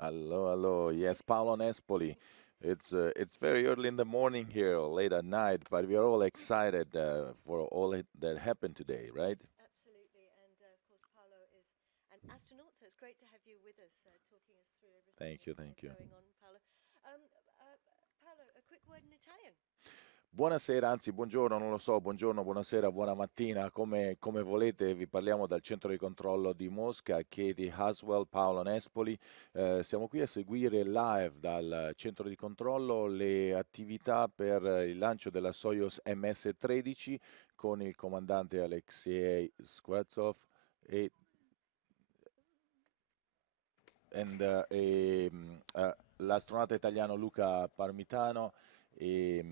Hello, hello. Yes, Paolo Nespoli. It's very early in the morning here, or late at night, but we are all excited for all that happened today, right? Absolutely. And of course, Paolo is an astronaut, so it's great to have you with us, talking us through everything Thank you, that's thank you. going on, Paolo. Um, uh, Paolo, a quick word in Italian. Buonasera, anzi, buongiorno, non lo so, buongiorno, buonasera, buona mattina, come volete. Vi parliamo dal centro di controllo di Mosca, Katie Haswell, Paolo Nespoli. Siamo qui a seguire live dal centro di controllo le attività per il lancio della Soyuz MS-13 con il comandante Alexey Skvortsov e l'astronauta italiano Luca Parmitano e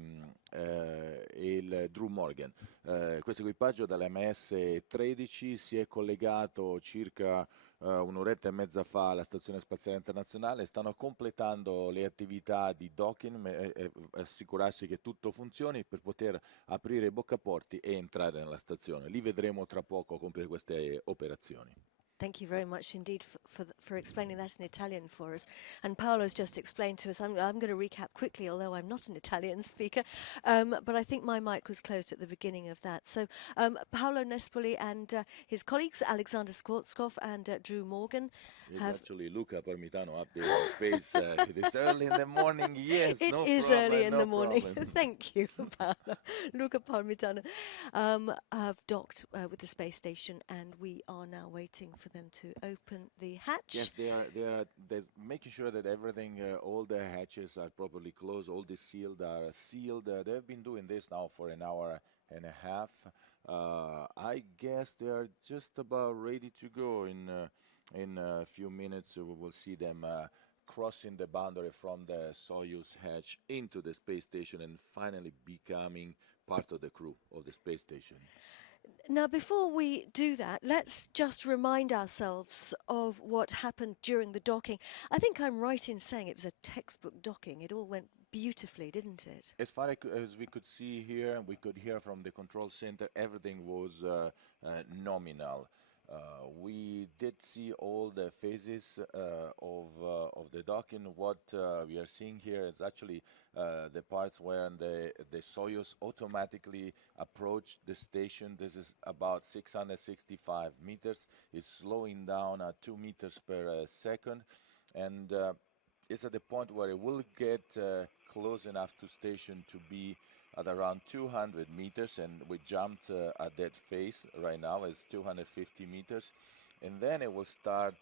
il Drew Morgan. Questo equipaggio dall'MS-13 si è collegato circa un'oretta e mezza fa alla Stazione Spaziale Internazionale, stanno completando le attività di docking, assicurarsi che tutto funzioni per poter aprire i boccaporti e entrare nella stazione. Li vedremo tra poco compiere queste operazioni. Thank you very much indeed for explaining that in Italian for us. And Paolo's just explained to us, I'm going to recap quickly, although I'm not an Italian speaker, but I think my mic was closed at the beginning of that. So Paolo Nespoli and his colleagues, Alexander Skvortsov and Drew Morgan, It's have... actually Luca Parmitano up there in space. It's early in the morning. Yes, It no is early problem, in no the morning. problem. Thank you, Paolo. Luca Parmitano have docked with the space station, and we are now waiting for them to open the hatch. Yes, they're making sure that everything, all the hatches are properly closed, all the sealed are sealed. They've been doing this now for an hour and a half. I guess they are just about ready to go. In a few minutes, we will see them crossing the boundary from the Soyuz hatch into the space station and finally becoming part of the crew of the space station. Now, before we do that, let's just remind ourselves of what happened during the docking. I think I'm right in saying it was a textbook docking. It all went beautifully, didn't it? As far as we could see here, we could hear from the control center, everything was nominal. We did see all the phases of the docking. What we are seeing here is actually the parts where the Soyuz automatically approached the station. This is about 665 meters. It's slowing down at 2 meters per second. And it's at the point where it will get close enough to station to be at around 200 meters, and we jumped at that phase right now. It's 250 meters, and then it will start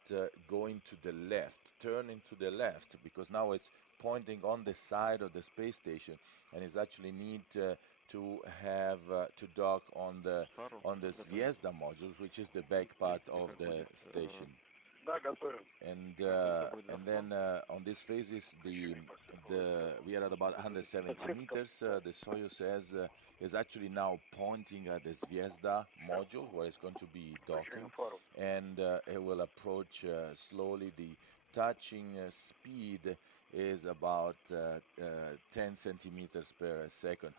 going to the left, turning to the left, because now it's pointing on the side of the space station, and it's actually need to have to dock on the Zvezda modules, which is the back part of the station. And then on these phases, we are at about 170 meters. The Soyuz is actually now pointing at the Zvezda module where it's going to be docking, and it will approach slowly. The touching speed is about 10 centimeters per second.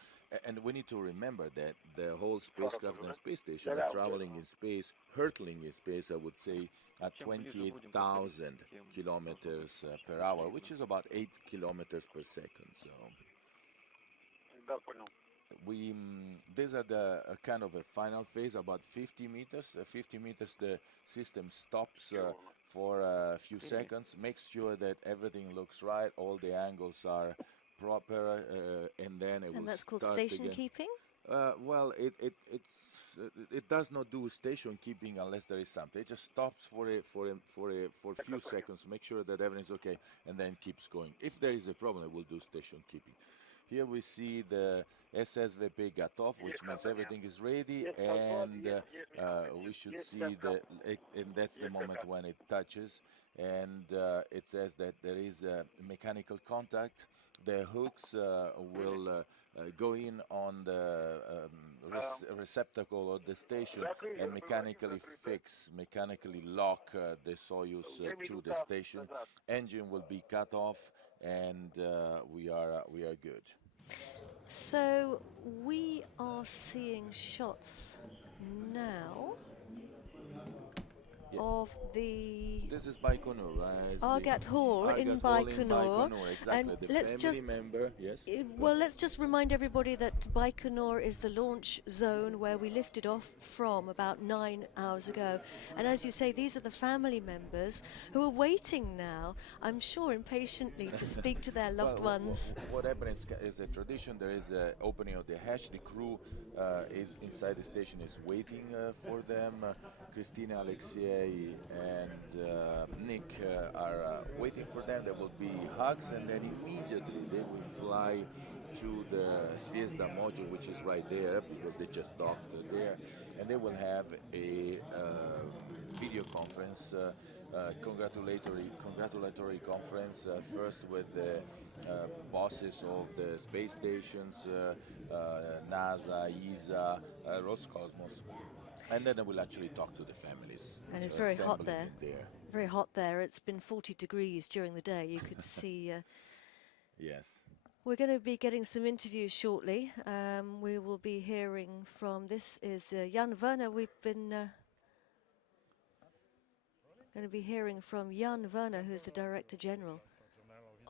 And we need to remember that the whole spacecraft and space station are traveling in space, hurtling in space, I would say, at 28,000 kilometers per hour, which is about 8 kilometers per second. So these are the kind of a final phase, about 50 meters. 50 meters, the system stops for a few seconds, makes sure that everything looks right, all the angles are proper, and then it And will that's called start station again. keeping? Well, it does not do station keeping unless there is something. It just stops for a few seconds, make sure that everything's okay, and then keeps going. If there is a problem, it will do station keeping. Here we see the SSVP got off, which means everything is ready, and we should see and that's the moment when it touches, and it says that there is a mechanical contact. The hooks will go in on the receptacle of the station and mechanically lock the Soyuz to the station. Engine will be cut off, and we are good. So we are seeing shots now. of the This is Baikonur, right? Argat Hall in Baikonur. Exactly. And The let's family just member, yes. well, let's just remind everybody that Baikonur is the launch zone where we lifted off from about 9 hours ago. And as you say, these are the family members who are waiting now, I'm sure impatiently, to speak to their loved ones. What happens is a tradition. There is an opening of the hatch. The crew is inside the station, is waiting for them. Christina, Alexey, and Nick are waiting for them. There will be hugs, and then immediately they will fly to the Zvezda module, which is right there because they just docked there, and they will have a video conference, congratulatory conference, first with the bosses of the space stations, NASA, ESA, Roscosmos, and then I will actually talk to the families. And it's very hot there. Very hot there. It's been 40 degrees during the day. You could see. Yes. We're going to be getting some interviews shortly. We will be hearing from. This is Jan Werner. We've been going to be hearing from Jan Werner, who's the Director General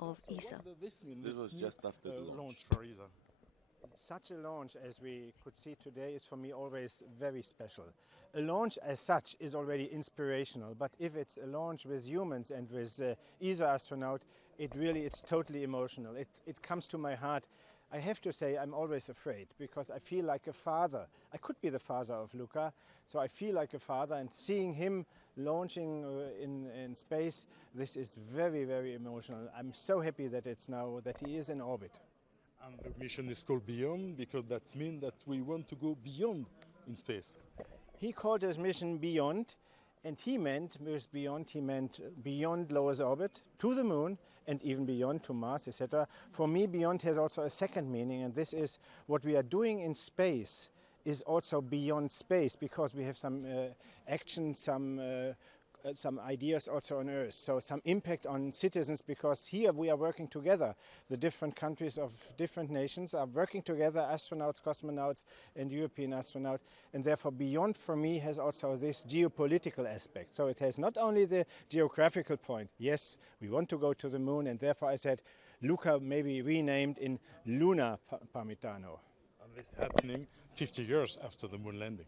of ESA. This was just after the launch for ESA. Such a launch as we could see today is for me always very special. A launch as such is already inspirational, but if it's a launch with humans and with ESA astronaut, it's totally emotional. It comes to my heart. I have to say I'm always afraid because I feel like a father. I could be the father of Luca, so I feel like a father, and seeing him launching in space, this is very, very emotional. I'm so happy that that he is in orbit. And the mission is called Beyond because that means that we want to go beyond in space. He called his mission Beyond, and he meant beyond low Earth orbit, to the moon, and even beyond to Mars, etc. For me, Beyond has also a second meaning, and this is what we are doing in space is also beyond space, because we have some action, some ideas also on Earth, so some impact on citizens, because here we are working together. The different countries of different nations are working together, astronauts, cosmonauts and European astronauts, and therefore Beyond for me has also this geopolitical aspect. So it has not only the geographical point, yes, we want to go to the moon, and therefore I said Luca may be renamed in Luca Parmitano. And this is happening 50 years after the moon landing.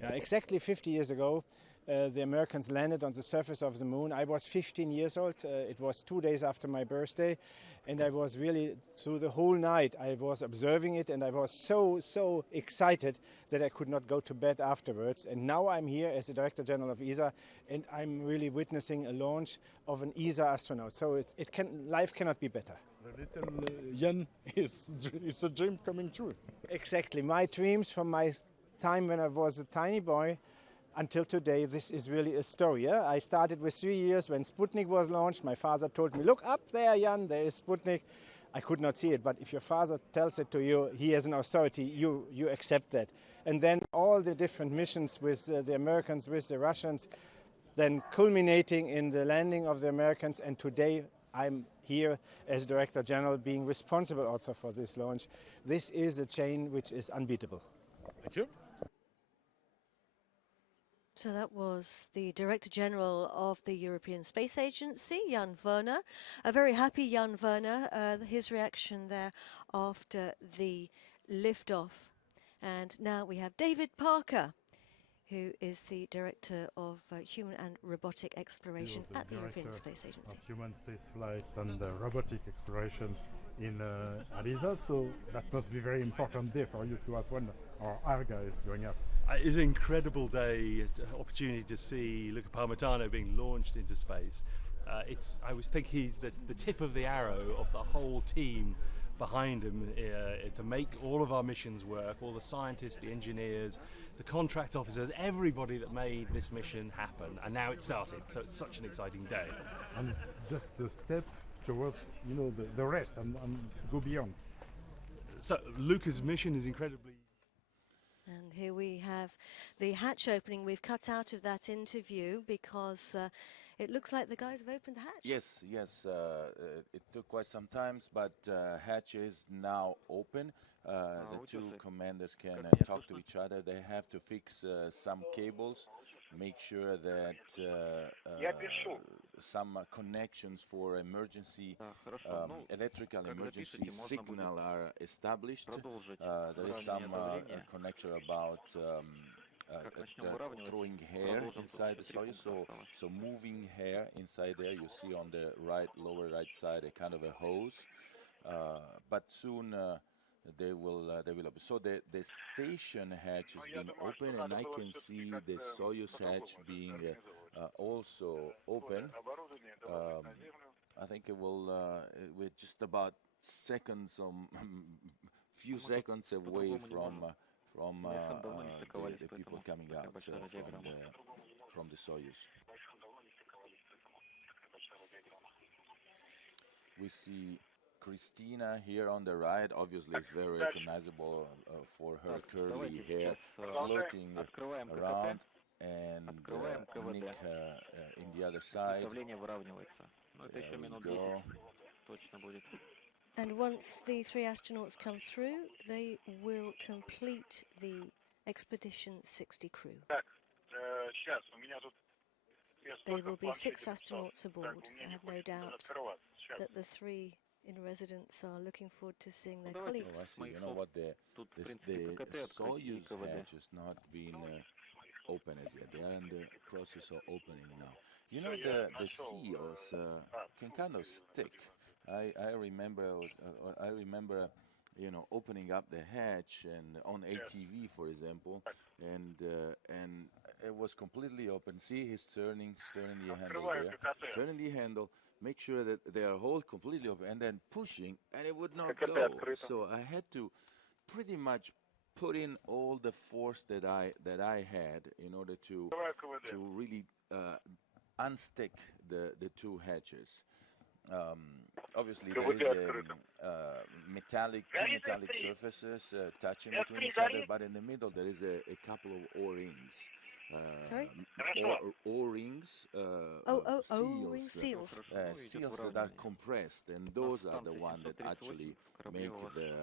Yeah, exactly 50 years ago. The Americans landed on the surface of the moon. I was 15 years old. It was 2 days after my birthday, and I was really, through the whole night, I was observing it, and I was so excited that I could not go to bed afterwards. And now I'm here as the Director General of ESA, and I'm really witnessing a launch of an ESA astronaut. So life cannot be better. The little Jan is a dream coming true. Exactly. My dreams from my time when I was a tiny boy until today, this is really a story. Yeah? I started with 3 years when Sputnik was launched. My father told me, look up there, Jan, there is Sputnik. I could not see it, but if your father tells it to you, he has an authority, you accept that. And then all the different missions with the Americans, with the Russians, then culminating in the landing of the Americans, and today I'm here as Director General, being responsible also for this launch. This is a chain which is unbeatable. Thank you. So that was the Director General of the European Space Agency, Jan Werner. A very happy Jan Werner, his reaction there after the liftoff. And now we have David Parker, who is the Director of Human and Robotic Exploration at the European Space Agency. Of human space flight and robotic exploration in ESA, so that must be a very important day for you to have when our Hague is going up. It's an incredible day, opportunity to see Luca Parmitano being launched into space. I always think he's the tip of the arrow of the whole team behind him to make all of our missions work, all the scientists, the engineers, the contract officers, everybody that made this mission happen, and now it started, so it's such an exciting day. And just a step towards the rest and go beyond. So Luca's mission is incredibly... And here we have the hatch opening. We've cut out of that interview because it looks like the guys have opened the hatch. Yes. It took quite some time, but hatch is now open. The two commanders can talk to each other. They have to fix some cables make sure that some connections for emergency electrical emergency signal are established. There is some connection about throwing hair inside the Soyuz, so moving hair inside there. You see on the lower right side, a kind of a hose, but soon they will open. So the station hatch has been open, and I can see the Soyuz hatch being also open. I think it will. We're just about seconds, few seconds away from the people coming out from the Soyuz. We see Christina here on the right. Obviously, it's very recognizable for her curly hair floating around, and Nick in the other side. There we go. And once the 3 astronauts come through, they will complete the Expedition 60 crew. There will be 6 astronauts aboard. I have no doubt that the 3 in residence are looking forward to seeing their colleagues. Oh, I see. You know what? The Soyuz hatch has not been open as yet. They are in the process of opening now. You know, the seals can kind of stick. I remember, you know, opening up the hatch and on ATV, for example, and it was completely open. See, he's turning the handle there, turning the handle, make sure that they are all completely open, and then pushing, and it would not go. So I had to pretty much put in all the force that I had in order to really unstick the 2 hatches. Obviously, there is two metallic surfaces touching between each other, but in the middle there is a couple of O-rings. Sorry? O-rings, seals. Seals that are compressed, and those are the ones that actually make the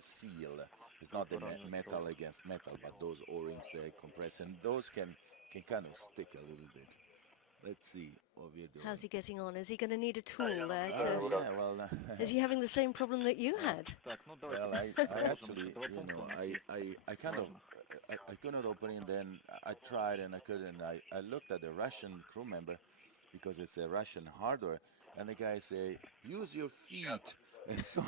seal. It's not the metal against metal, but those O-rings, they compress, and those can kind of stick a little bit. Let's see what we're doing. How's he getting on? Is he going to need a tool there to... yeah, well... Is he having the same problem that you had? Well, I actually, you know, I kind of... I could not open it, then I tried and I couldn't. I looked at the Russian crew member, because it's a Russian hardware, and the guy say, use your feet. And so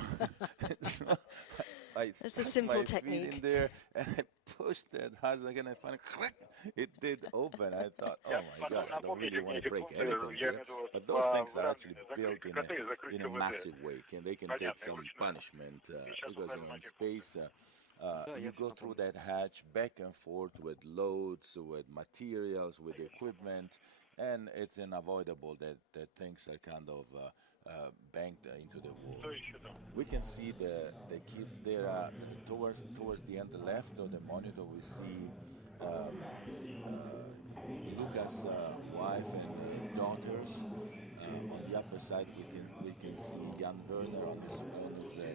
I That's the simple my technique. feet in there, and I pushed it hard as I can, and finally, it did open. I thought, oh my God, I don't really want to break anything here. But those things are actually built in a massive way. They can take some punishment, because, you know, in space, you go through that hatch back and forth with loads, with materials, with equipment, and it's unavoidable that things are kind of banked into the wall. We can see the kids there towards the end, the left of the monitor. We see Luca's wife and daughters. On the upper side, we can see Jan Werner. On his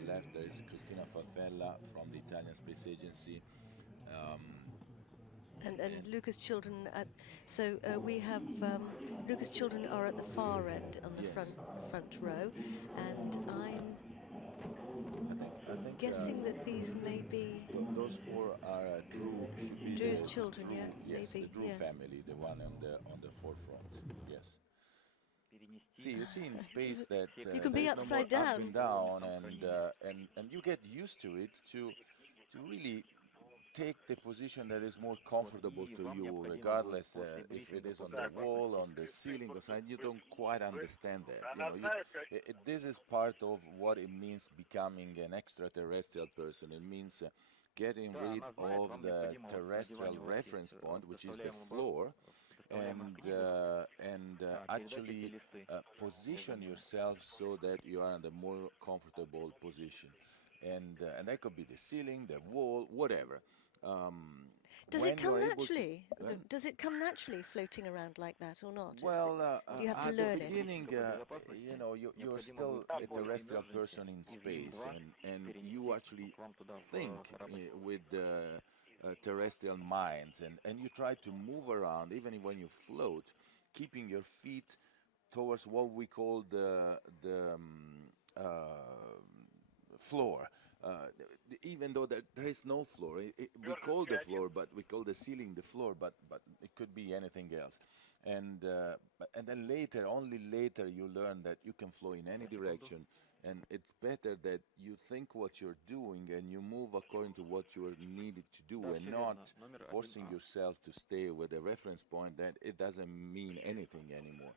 left, there is Christina Farfalla from the Italian Space Agency. And Luca's children, we have Luca's children are at the far end on the front row, and I'm guessing that these may be... Those 4 are Drew's children, yeah? Yes, maybe, the Drew family, the one on the forefront, yes. See, you see in space that you can be upside down. down. Up and down, and you get used to it to really take the position that is more comfortable to you, regardless if it is on the wall, on the ceiling, or something. You don't quite understand that. You know, this is part of what it means becoming an extraterrestrial person. It means getting rid of the terrestrial reference point, which is the floor, and actually position yourself so that you are in a more comfortable position. And that could be the ceiling, the wall, whatever. Does it come naturally? Does it come naturally floating around like that or not? Well, do you have to at learn the beginning, you know, you're still a terrestrial person in space, and you actually think with terrestrial minds, and you try to move around, even when you float, keeping your feet towards what we call the floor. Even though there is no floor, we call the floor, but we call the ceiling the floor, but it could be anything else. And then later, only later, you learn that you can flow in any direction, and it's better that you think what you're doing and you move according to what you are needed to do, and not forcing yourself to stay with a reference point that it doesn't mean anything anymore.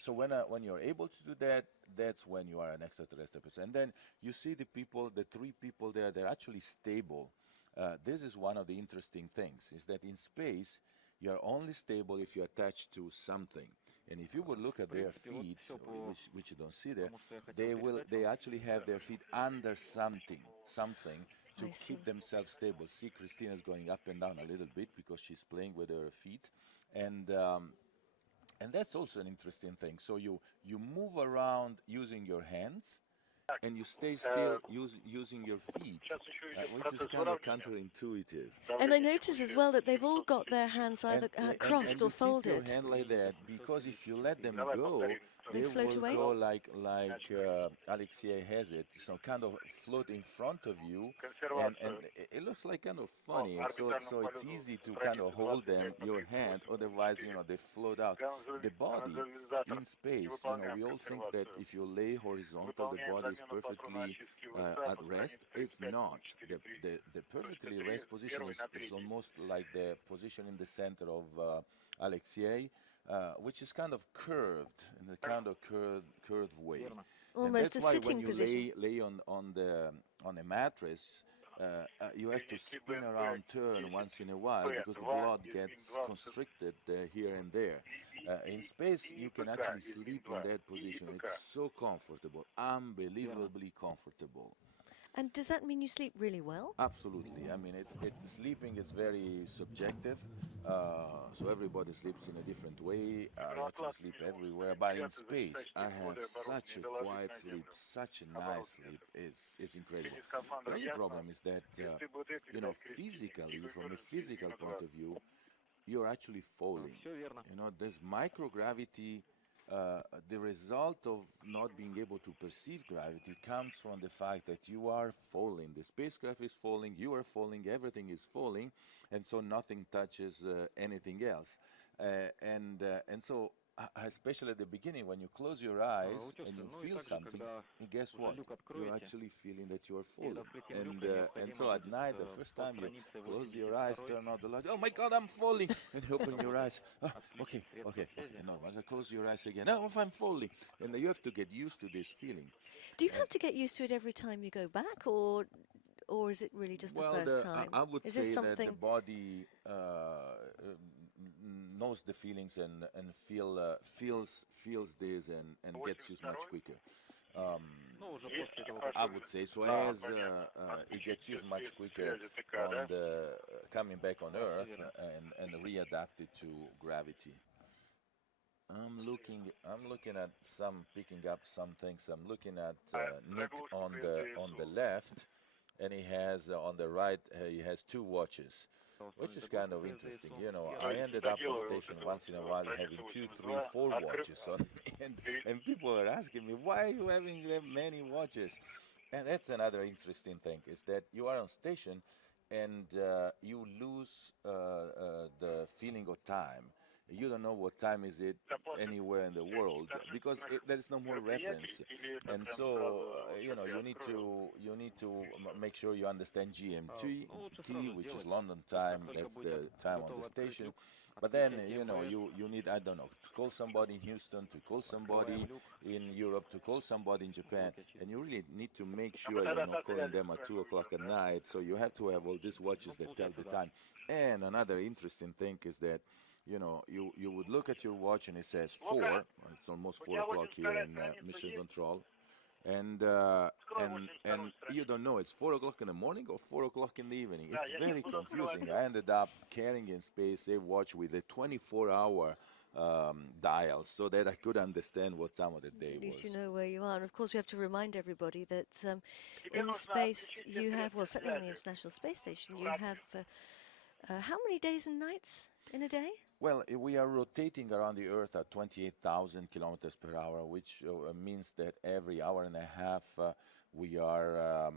So when you're able to do that, that's when you are an extraterrestrial person. And then you see the people, the three people there, they're actually stable. This is one of the interesting things, is that in space, you're only stable if you're attached to something. And if you would look at their feet, which you don't see there, they actually have their feet under something to keep themselves stable. See, Christina's going up and down a little bit because she's playing with her feet. And that's also an interesting thing. So you move around using your hands, and you stay still using your feet, which is kind of counterintuitive. And I notice as well that they've all got their hands either crossed or folded. Keep your hand like that, because if you let them go, they float will away. go like Alexey has it, so kind of float in front of you, and it looks like kind of funny. So it's easy to kind of hold them, your hand, otherwise, they float out. The body in space, we all think that if you lay horizontal, the body is perfectly at rest. It's not. The perfectly rest position is almost like the position in the center of Alexey, which is kind of curved in a kind of curved way. Almost a sitting And position. that's why when you lay on a mattress, you have to spin around, turn once in a while, because the blood gets constricted here and there. In space, you can actually sleep in that position. It's so comfortable, unbelievably comfortable. And does that mean you sleep really well? Absolutely. I mean, sleeping is very subjective. So everybody sleeps in a different way. I actually sleep everywhere, but in space, I have such a quiet sleep, such a nice sleep. It's incredible. The only problem is that, physically, from a physical point of view, you're actually falling. There's microgravity. The result of not being able to perceive gravity comes from the fact that you are falling. The spacecraft is falling, you are falling, everything is falling, and so nothing touches anything else. And so, especially at the beginning, when you close your eyes and you feel something, and guess what? You're actually feeling that you're falling. And so at night, the first time you close your eyes, turn out the light, oh my God, I'm falling! And you open your eyes, okay, normal. Close your eyes again, oh, I'm falling. And you have to get used to this feeling. Do you have to get used to it every time you go back, or is it really just the first time? I would say that the body knows the feelings and feels this and gets used much quicker. I would say so. As it gets used much quicker on the coming back on Earth and readapted to gravity. I'm looking at picking up some things. I'm looking at Nick on the left, and he has on the right. He has two watches, which is kind of interesting. I ended up on station once in a while having 2, 3, 4 watches on, and people are asking me, why are you having that many watches? And that's another interesting thing, is that you are on station and you lose the feeling of time. You don't know what time is it anywhere in the world, because there is no more reference, and so you need to make sure you understand GMT, which is London time. That's the time on the station. But then you need, I don't know, to call somebody in Houston, to call somebody in Europe, to call somebody in Japan, and you really need to make sure you're not calling them at 2 o'clock at night. So you have to have all these watches that tell the time. And another interesting thing is that you would look at your watch and it says 4. It's almost 4 o'clock here in Mission Control, and you don't know it's 4 o'clock in the morning or 4 o'clock in the evening. It's very confusing. I ended up carrying in space a watch with a 24-hour dial, so that I could understand what time of the day was. At least you know where you are. And of course, we have to remind everybody that in space you have, well, certainly on the International Space Station, you have How many days and nights in a day? Well, we are rotating around the Earth at 28,000 kilometers per hour, which means that every hour and a half we are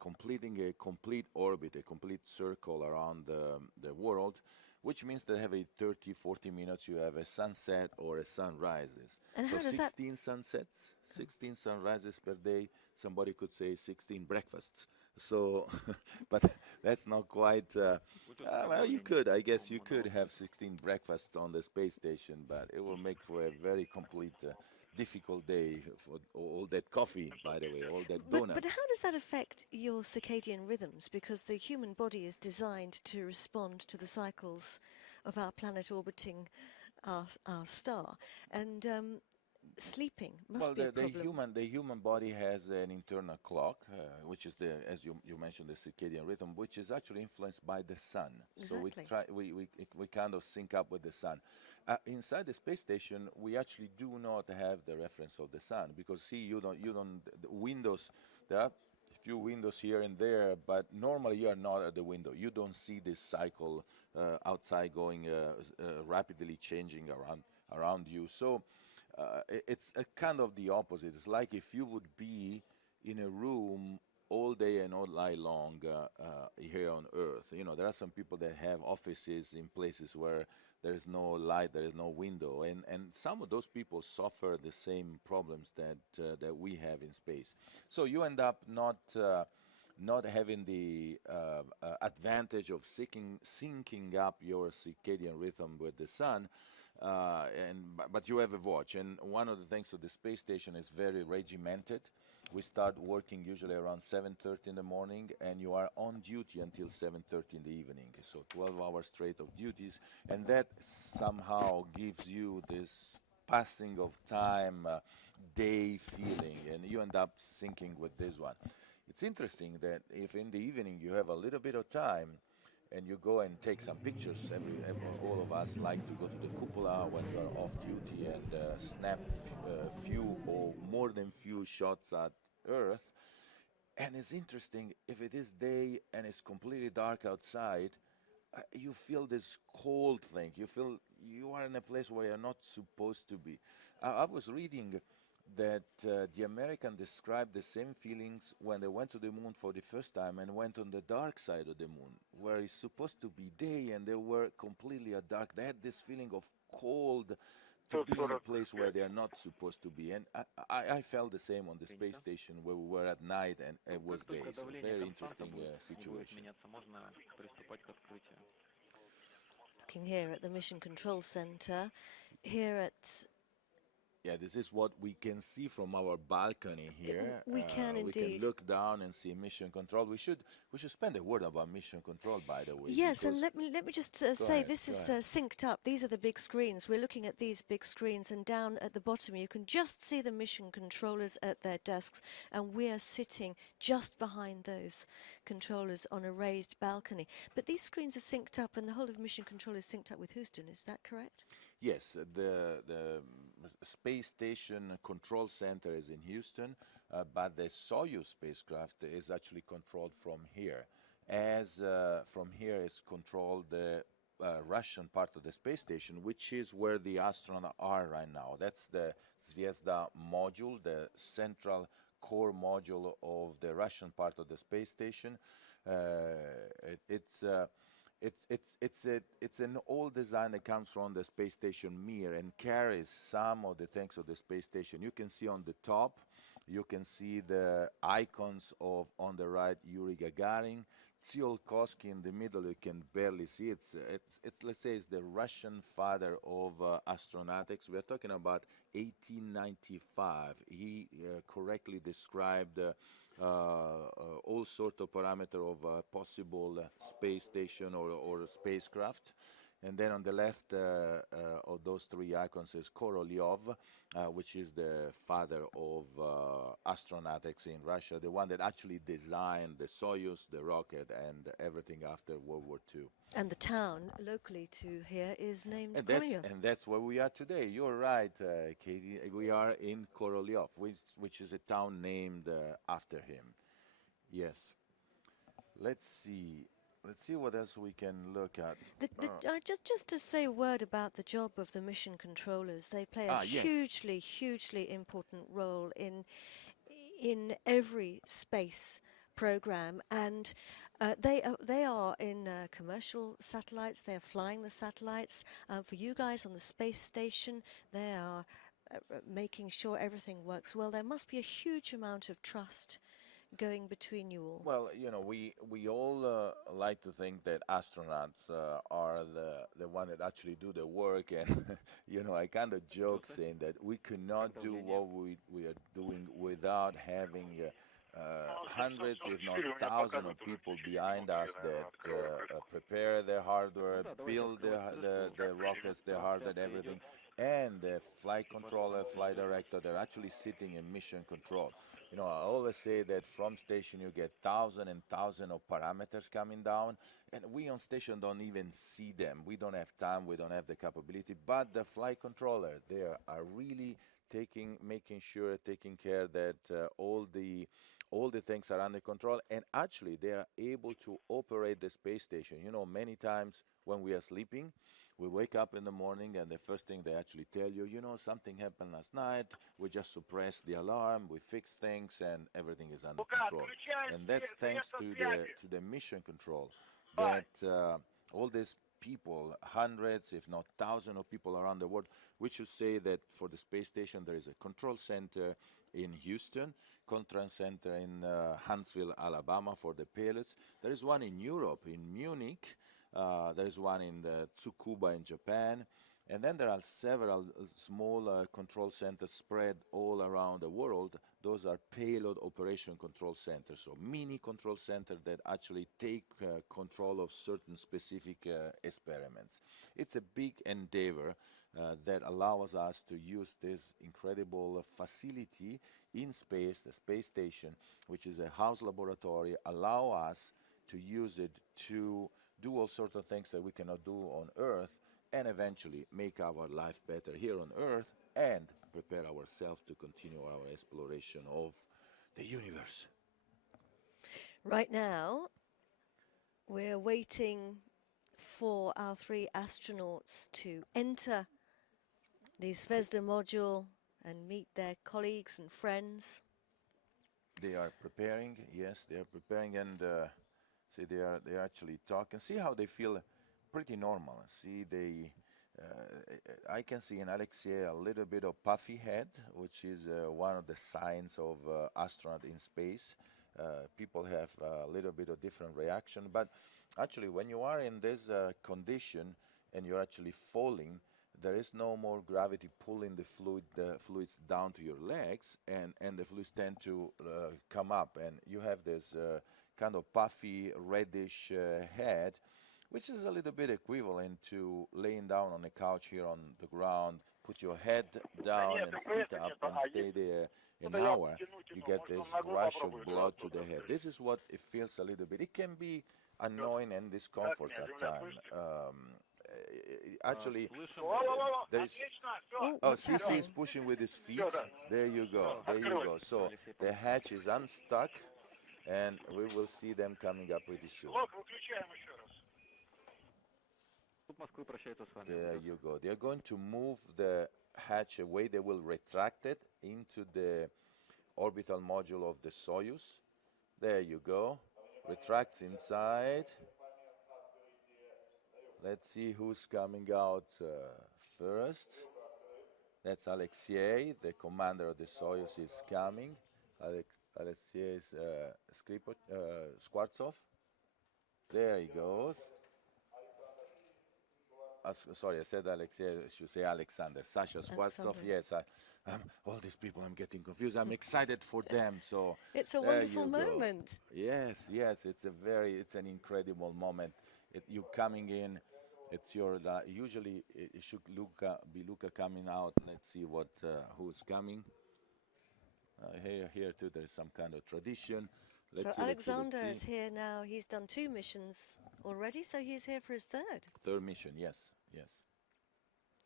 completing a complete orbit, a complete circle around the world, which means that every 30, 40 minutes you have a sunset or a sunrises. And So how does that 16 sunsets, 16 sunrises per day. Somebody could say 16 breakfasts. So, but that's not quite. Well, you could, I guess, you could have 16 breakfasts on the space station, but it will make for a very complete, difficult day for all that coffee, by the way, all that But donuts. how does that affect your circadian rhythms? Because the human body is designed to respond to the cycles of our planet orbiting our star, and sleeping must Well, be a problem. the human body has an internal clock, which is the, as you mentioned, the circadian rhythm, which is actually influenced by the sun. So Exactly. we kind of sync up with the sun. Inside the space station, we actually do not have the reference of the sun because see, the windows. There are few windows here and there, but normally you are not at the window. You don't see this cycle outside going rapidly changing around you. So it's a kind of the opposite. It's like if you would be in a room all day and all night long here on Earth. You know, there are some people that have offices in places where there is no light, there is no window, and some of those people suffer the same problems that we have in space. So you end up not having the advantage of syncing up your circadian rhythm with the sun, but you have a watch. And one of the things of the space station is very regimented. We start working usually around 7:30 in the morning, and you are on duty until 7:30 in the evening. So 12 hours straight of duties, and that somehow gives you this passing of time, day feeling, and you end up syncing with this one. It's interesting that if in the evening you have a little bit of time and you go and take some pictures, all of us like to go to the cupola when you are off duty and snap few or more than few shots at Earth. And it's interesting, if it is day and it's completely dark outside, you feel this cold thing. You feel you are in a place where you're not supposed to be. I was reading that the American described the same feelings when they went to the moon for the first time and went on the dark side of the moon, where it's supposed to be day and they were completely at dark. They had this feeling of cold to be in a place where they are not supposed to be. And I felt the same on the space station where we were at night and it was day. So very interesting situation. Looking here at the Mission Control Center, here at Yeah, this is what we can see from our balcony here. we can We can indeed. look down and see mission control. We should spend a word about mission control, by the way. Yes, and because- let me just say ahead, this go is ahead. synced up. These are the big screens. We're looking at these big screens, and down at the bottom you can just see the mission controllers at their desks, and we are sitting just behind those controllers on a raised balcony. But these screens are synced up, and the whole of mission control is synced up with Houston. Is that correct? Yes, the space station control center is in Houston, but the Soyuz spacecraft is actually controlled from here. As from here is controlled the Russian part of the space station, which is where the astronauts are right now. That's the Zvezda module, the central core module of the Russian part of the space station. It's an old design that comes from the space station Mir and carries some of the things of the space station. You can see on the top, you can see the icons of, on the right, Yuri Gagarin. Tsiolkovsky in the middle, you can barely see. It's let's say it's the Russian father of astronautics. We are talking about 1895. He correctly described all sort of parameter of a possible space station or spacecraft. And then on the left of those three icons is Korolev, which is the father of astronautics in Russia, the one that actually designed the Soyuz, the rocket, and everything after World War II. And the town locally to here is named And Korolev. that's where we are today. You're right, Katie. We are in Korolev, which is a town named after him. Yes. Let's see. let's see what else we can look at. Just to say a word about the job of the mission controllers, they play a Yes. hugely important role in every space program, and they are in commercial satellites. They are flying the satellites for you guys on the space station. They are making sure everything works well. There must be a huge amount of trust going between you all. Well, you know, we all like to think that astronauts are the one that actually do the work, and you know, I kind of joke saying that we could not do what we are doing without having hundreds, if not thousands, of people behind us that prepare the hardware, build the rockets, the hardware, everything, and the flight controller, flight director. They're actually sitting in mission control. You know, I always say that from station you get thousands and thousands of parameters coming down, and we on station don't even see them. We don't have time, we don't have the capability, but the flight controller, they are really making sure, taking care that all the things are under control, and actually they are able to operate the space station. You know, many times when we are sleeping, we wake up in the morning and the first thing they actually tell you, you know, something happened last night, we just suppressed the alarm, we fixed things, and everything is under control. And that's thanks to the mission control that all these people, hundreds, if not thousands of people around the world. We should say that for the space station there is a control center in Houston, control center in Huntsville, Alabama for the pilots. There is one in Europe, in Munich. There is one in Tsukuba in Japan. And then there are several small control centers spread all around the world. Those are payload operation control centers, so mini control centers that actually take control of certain specific experiments. It's a big endeavor that allows us to use this incredible facility in space, the space station, which is a house laboratory, allow us to use it to do all sorts of things that we cannot do on Earth, and eventually make our life better here on Earth and prepare ourselves to continue our exploration of the universe. Right now, we're waiting for our 3 astronauts to enter the Zvezda module and meet their colleagues and friends. They are preparing, yes, they are preparing, and see, they are actually talking. See how they feel pretty normal. See, I can see in Alexey a little bit of puffy head, which is one of the signs of astronaut in space. People have a little bit of different reaction, but actually when you are in this condition and you're actually falling, there is no more gravity pulling the fluids down to your legs, and the fluids tend to come up, and you have this kind of puffy reddish head, which is a little bit equivalent to laying down on a couch here on the ground, put your head down and sit up and stay there an hour. You get this rush of blood to the head. This is what it feels a little bit. It can be annoying and discomfort at times. Actually, there is. Oh, CC is pushing with his feet. There you go. There you go. So the hatch is unstuck, and we will see them coming up pretty soon. There you go. They are going to move the hatch away. They will retract it into the orbital module of the Soyuz. There you go. Retracts inside. Let's see who's coming out first. That's Alexey, the commander of the Soyuz, is coming. Alexey Skvortsov. There he goes. Sorry, I said Alexey, I should say Alexander. Sasha Skvortsov, yes. All these people, I'm getting confused. I'm excited for them. So it's a wonderful moment. Yes, yes, it's an incredible moment. You coming in, it's your, usually it should be Luca coming out. Let's see who's coming. Here too, there's some kind of tradition. So Alexander is here now. He's done 2 missions already, so he's here for his third mission, yes, yes.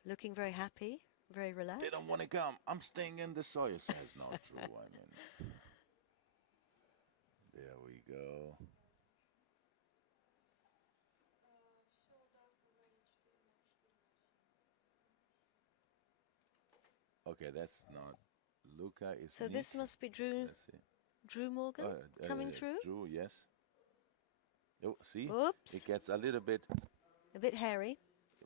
Looking very happy, very relaxed. They don't want to come. I'm staying in the Soyuz. That's not true. I mean, there we go. Okay, that's not Luca. It's So Nick. this must be Drew Let's see. Drew Morgan coming through. Drew, yes. Oh, see? Oops. It gets a little bit. A bit hairy.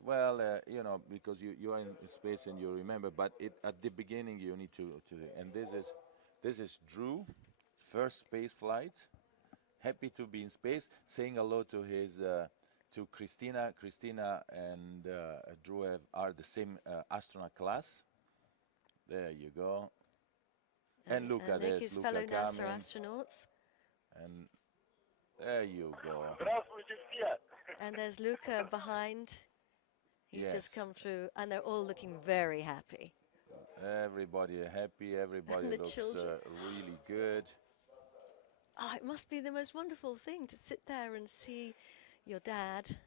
Well, you know, because you are in space and you remember, but at the beginning you need to and this is Drew, first space flight, happy to be in space, saying hello to his to Christina. Christina and Drew are the same astronaut class. There you go. And Luca, and there's his Luca fellow NASA coming. astronauts. And there you go. And there's Luca behind. He's Yes. just come through, and they're all looking very happy. Everybody happy. Everybody the looks children. really good. Oh, it must be the most wonderful thing to sit there and see your dad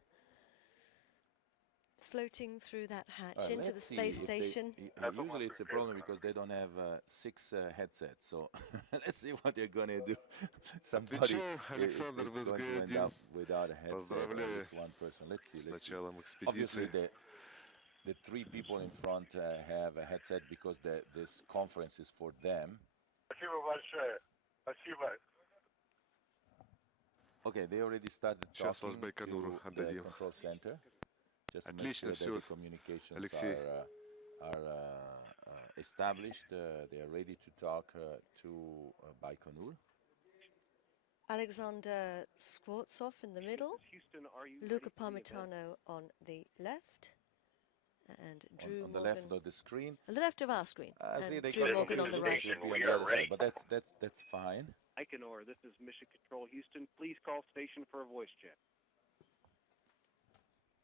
floating through that hatch into the Let's see space if they- station. usually it's a problem because they don't have 6 headsets. So let's see what they're gonna do. Somebody Отвечаю, it's Александр going to end ВСГ-1. up without a headset, or Поздравляю just one person. Let's see. с Let's see. началом Obviously, экспедиции. the 3 people in front have a headset because this conference is for them. Спасибо большое. Спасибо. Okay, they already started Сейчас вас talking Байконуру to the отдадим. control center, just to make Отлично, sure that всё. the communications Алексей. are established. They are ready to talk to Baikonur. Alexander Skvortsov in the middle, Houston, are you Luca ready for the event? Parmitano on the left, and Drew On the Morgan left of the screen. on the left of our screen, See, and they Drew got Morgan on the right. confused. It should be on the other side, but that's fine. Baikonur, this is Mission Control Houston. Please call station for a voice check.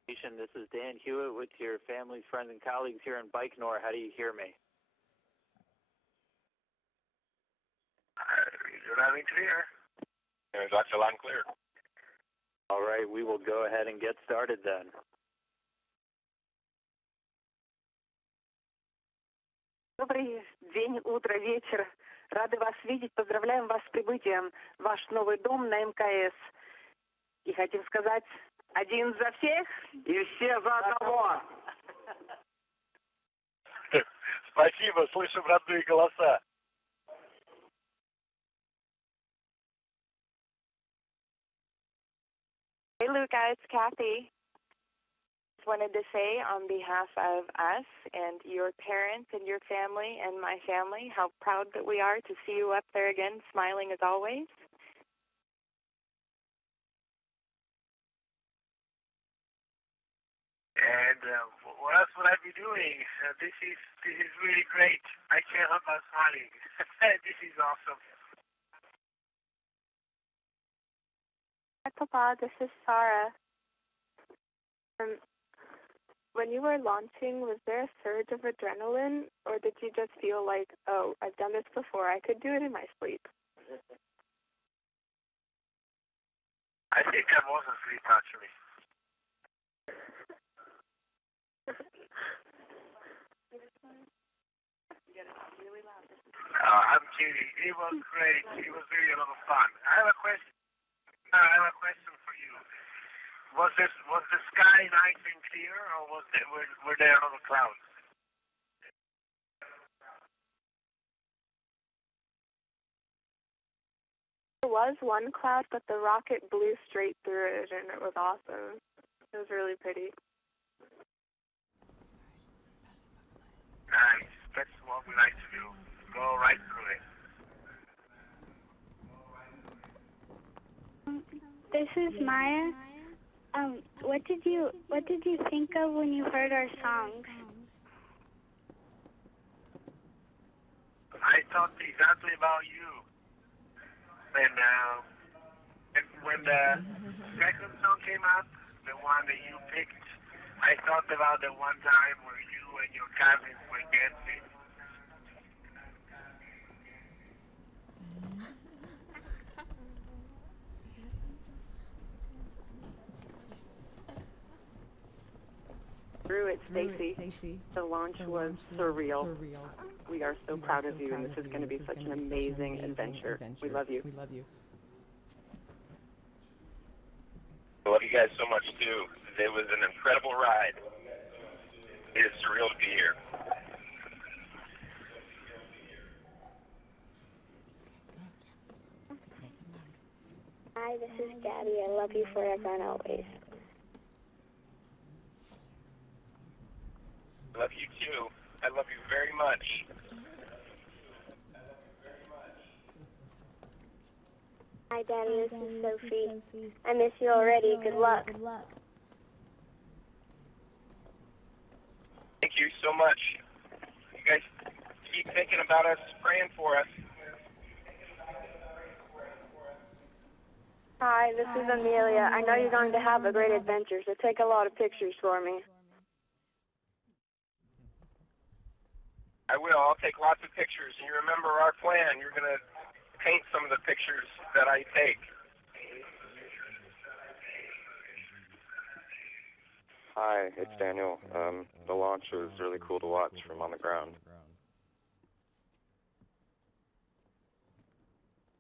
Station, this is Dan Hewitt with your family, friends, and colleagues here in Baikonur. How do you hear me? You're loud and clear. Got you loud and clear. All right, we will go ahead and get started then. Добрый день, утро, вечер. Рады вас видеть. Поздравляем вас с прибытием в ваш новый дом на МКС. И хотим сказать, один за всех и все за одного. Спасибо, слышим родные голоса. Hey, Luca, it's Kathy. Just wanted to say on behalf of us and your parents and your family and my family how proud that we are to see you up there again, smiling as always. And what else would I be doing? This is really great. I can't help but smiling. This is awesome. Hi, Papa. This is Sarah. When you were launching, was there a surge of adrenaline, or did you just feel like, oh, I've done this before, I could do it in my sleep? I think I was asleep, actually. I'm kidding. It was great. It was really a lot of fun. I have a question. For you. Was the sky nice and clear, or were there a lot of clouds? There was one cloud, but the rocket blew straight through it, and it was awesome. It was really pretty. Nice. That's what we like to do. Go right through it. This is Maya. What did you think of when you heard our songs? I thought exactly about you. When the second song came up, the one that you picked, I thought about the one time where you and your cousins were dancing. Drew, it's Stacy. The launch was surreal. We are so proud of you, and this is going to be such an amazing adventure. We love you. I love you guys so much, too. It was an incredible ride. It is surreal to be here. Hi, this is Gabby. I love you forever and always. I love you too. I love you very much. Hi, Daddy. This is Sophie. I miss you already. Good luck. Thank you so much. You guys keep thinking about us, praying for us. Hi, this is Amelia. I know you're going to have a great adventure, so take a lot of pictures for me. I will. I'll take lots of pictures. And you remember our plan. You're going to paint some of the pictures that I take. Hi, it's Daniel. The launch was really cool to watch from on the ground.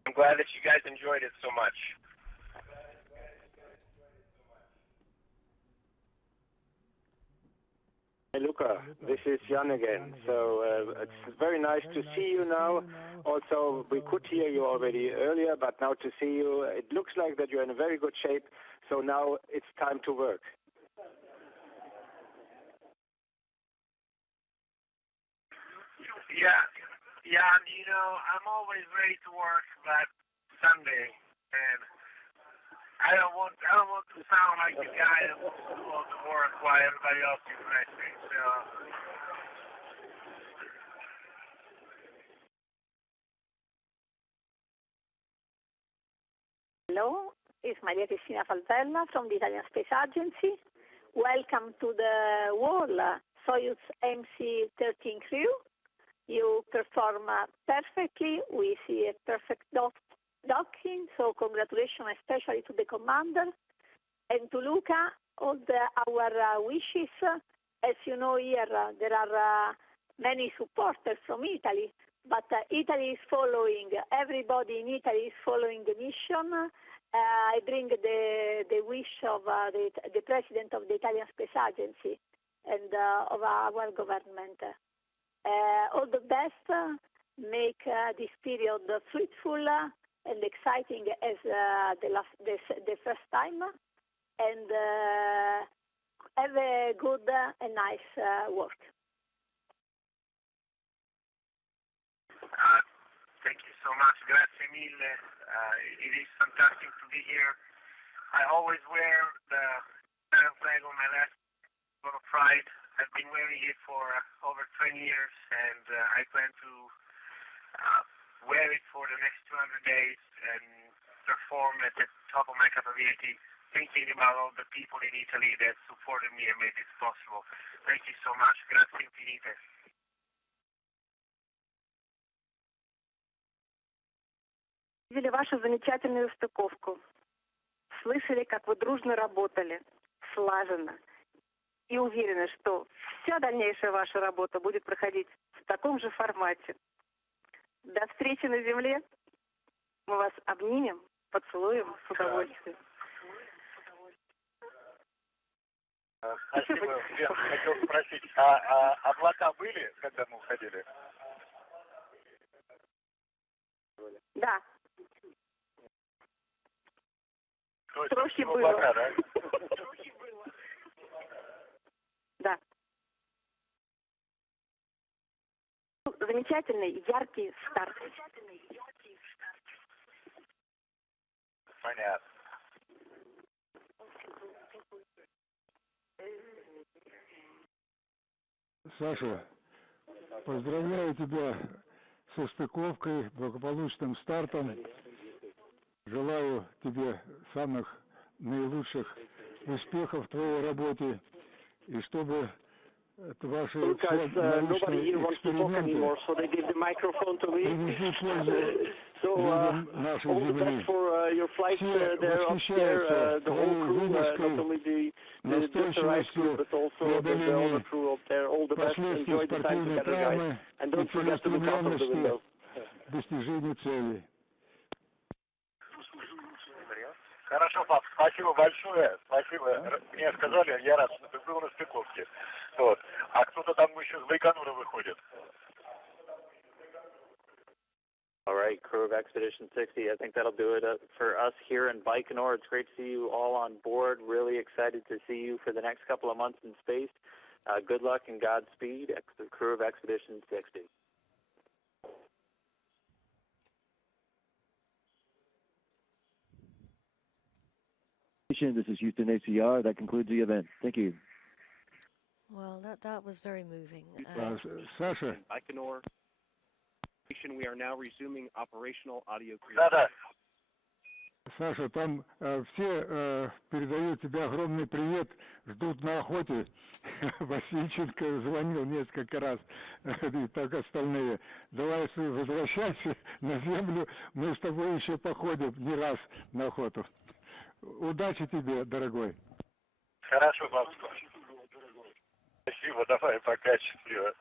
I'm glad that you guys enjoyed it so much. Hey Luca, this is Jan again. So it's very nice to see you now. Also, we could hear you already earlier, but now to see you, it looks like that you're in a very good shape. So now it's time to work. Yeah, you know, I'm always ready to work, but Sunday, and I don't want to sound like the guy that wants to go to work while everybody else is resting. So. Hello, it's Maria Cristina Faltella from the Italian Space Agency. Welcome to the world Soyuz MS-13 crew. You perform perfectly. We see a perfect docking, so congratulations especially to the commander. And to Luca, all our wishes. As you know here, there are many supporters from Italy, but Italy is following, everybody in Italy is following the mission. I bring the wish of the President of the Italian Space Agency and of our government. All the best. Make this period fruitful and exciting as the first time, and have a good and nice work. Thank you so much. Grazie mille. It is fantastic to be here. I always wear the flag on my left for pride. I've been wearing it for over 20 years, and I plan to wear it for the next 200 days and perform at the top of my capability, thinking about all the people in Italy that supported me and made this possible. Thank you so much. Grazie infinite. Видели вашу замечательную стыковку. Слышали, как вы дружно работали, слаженно. И уверены, что вся дальнейшая ваша работа будет проходить в таком же формате. До встречи на Земле. Мы вас обнимем, поцелуем с удовольствием. Спасибо. Я хотел спросить, а облака были, когда мы уходили? Да. Трохи было. Облака, да? Да. Замечательный, яркий старт. Понятно. Саша, поздравляю тебя со стыковкой, благополучным стартом. Желаю тебе самых наилучших успехов в твоей работе, и чтобы ваши научные эксперименты принесли пользу людям нашей Земли. Все восхищаются твоей выдержкой, настойчивостью, преодолением последствий спортивной травмы и целеустремленностью к достижению целей. Хорошо, пап, спасибо большое. Спасибо. Мне сказали, я рад, что ты был на стыковке. Вот. А кто-то там еще с Байконура выходит. All right, crew guys. Expedition 60. I think that'll do it for us here in Baikonur. It's great to see you all on board. Really excited to see you for the next couple of months in space. Good luck and Godspeed, the crew of Expedition 60. This is Houston ACR. That concludes the event. Thank you. Well, that was very moving. Sasha. Baikonur. We are now resuming operational audio. Саша, там все передают тебе огромный привет, ждут на охоте. Васильченко звонил несколько раз, и так остальные. Давай возвращайся на землю, мы с тобой еще походим не раз на охоту. Удачи тебе, дорогой. Хорошо, бабушка. Спасибо, давай, пока, счастливо.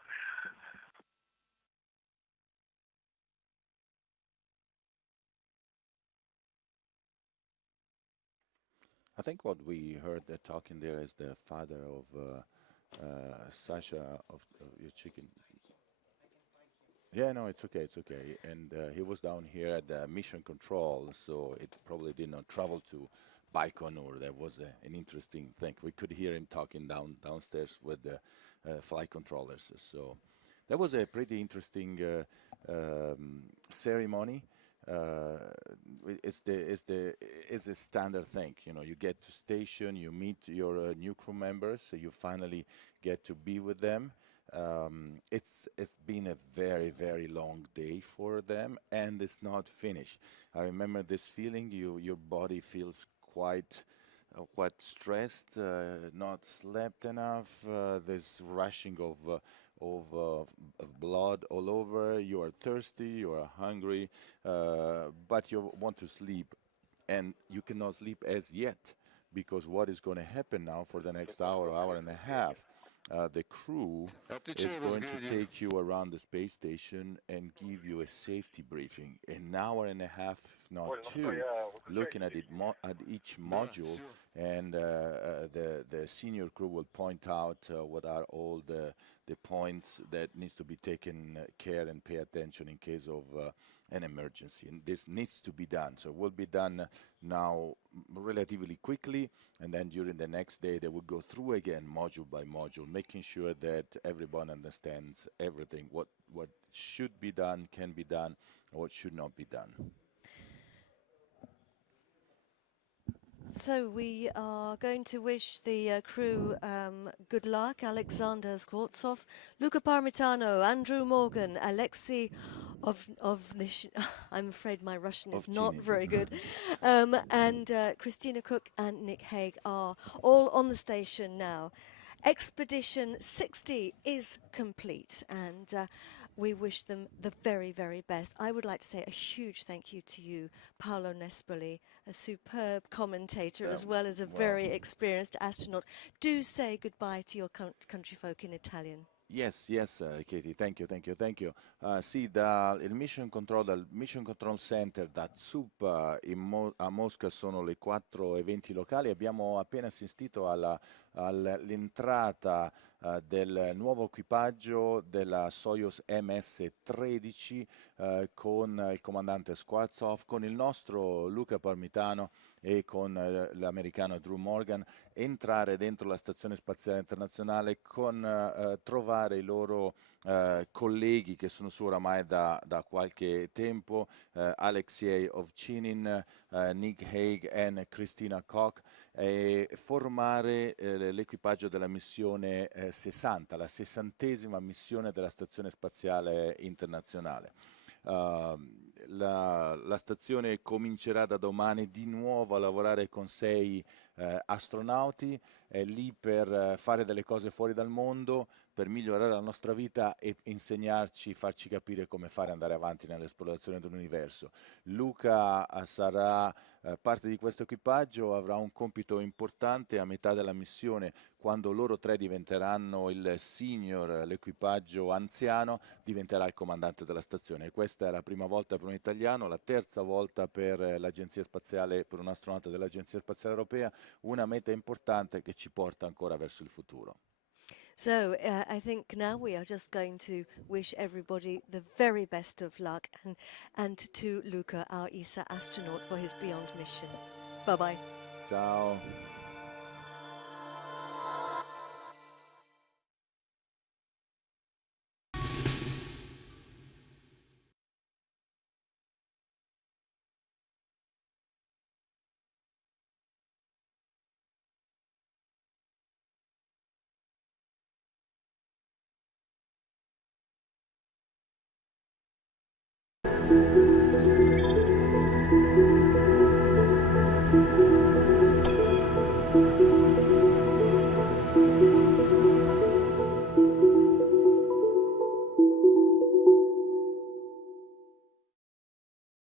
I think what we heard talking there is the father of Sasha of your chicken. Yeah, no, it's okay, it's okay. And he was down here at the mission control, so it probably did not travel to Baikonur. That was an interesting thing. We could hear him talking downstairs with the flight controllers. So that was a pretty interesting ceremony. It's a standard thing, you know. You get to station, you meet your new crew members, so you finally get to be with them. It's been a very, very long day for them, and it's not finished. I remember this feeling. Your body feels quite stressed, not slept enough. This rushing of blood all over. You are thirsty, you are hungry, but you want to sleep, and you cannot sleep as yet, because what is going to happen now for the next hour and a half? The crew is going to take you around the space station and give you a safety briefing. An hour and a half, if not two, looking at each module, and the senior crew will point out what are all the points that needs to be taken care and pay attention in case of an emergency. And this needs to be done. So it will be done now relatively quickly, and then during the next day they will go through again module by module, making sure that everyone understands everything, what should be done, can be done, or what should not be done. So we are going to wish the crew good luck. Alexander Skvortsov, Luca Parmitano, Drew Morgan, Alexey Ovchinin. I'm afraid my Russian is not very good. And Christina, Koch and Nick Hague are all on the station now. Expedition 60 is complete, and we wish them the very, very best. I would like to say a huge thank you to you, Paolo Nespoli, a superb commentator as well as a very experienced astronaut. Do say goodbye to your countryfolk in Italian. Yes, Katie, thank you. Sì, il Mission Control Center da ZUP a Mosca sono le 4:20 locali. Abbiamo appena assistito all'entrata del nuovo equipaggio della Soyuz MS-13 con il comandante Skvortsov, con il nostro Luca Parmitano e con l'americano Drew Morgan, entrare dentro la Stazione Spaziale Internazionale con trovare i loro colleghi che sono su oramai da qualche tempo, Alexey Ovchinin, Nick Hague e Christina Koch, e formare l'equipaggio della missione 60, la 60ª missione della Stazione Spaziale Internazionale. La stazione comincerà da domani di nuovo a lavorare con 6 astronauti, è lì per fare delle cose fuori dal mondo, per migliorare la nostra vita e insegnarci, farci capire come fare andare avanti nell'esplorazione dell'universo. Luca sarà parte di questo equipaggio, avrà un compito importante a metà della missione, quando loro 3 diventeranno il senior, l'equipaggio anziano, diventerà il comandante della stazione. Questa è la prima volta per un italiano, la terza volta per l'Agenzia Spaziale, per un astronauta dell'Agenzia Spaziale Europea, una meta importante che ci porta ancora verso il futuro. So I think now we are just going to wish everybody the very best of luck, and to Luca, our ESA astronaut, for his Beyond mission. Bye-bye. Ciao.